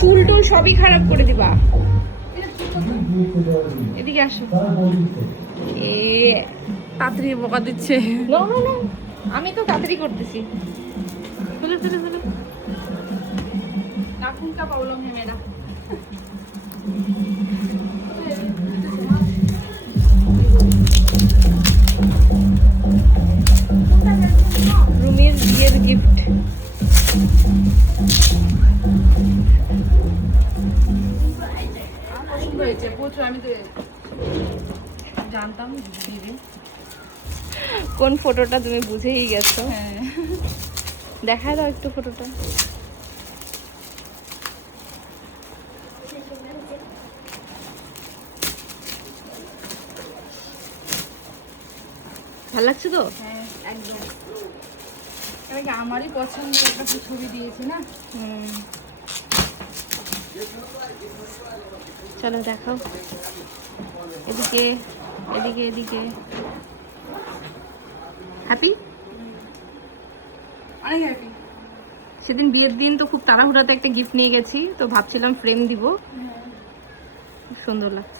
চুল টুল সবই খারাপ করে দিবা। এদিকে আসো। এ তাড়াতাড়ি বকা দিচ্ছে। নো নো নো, আমি তো তাড়াতাড়ি করতেছি। চলো চলো চলো। नाखून का प्रॉब्लम है मेरा। রুমির বিয়ের গিফট। পছন্দ হয়েছে প্রচুর, আমি তো জানতাম দিদি। কোন ফটোটা তুমি বুঝেই গেছো। হ্যাঁ দেখা দাও একটু ফটোটা। ভালো লাগছে তো? হ্যাঁ একদম, কারণ আমারই পছন্দ একটা ছবি দিয়েছি না। চলো দেখাও, এদিকে এদিকে এদিকে। হ্যাপি? অনেক হ্যাপি। সেদিন বিয়ের দিন তো খুব তাড়াহুড়াতে একটা গিফট নিয়ে গেছি, তো ভাবছিলাম ফ্রেম দিব। সুন্দর লাগছে।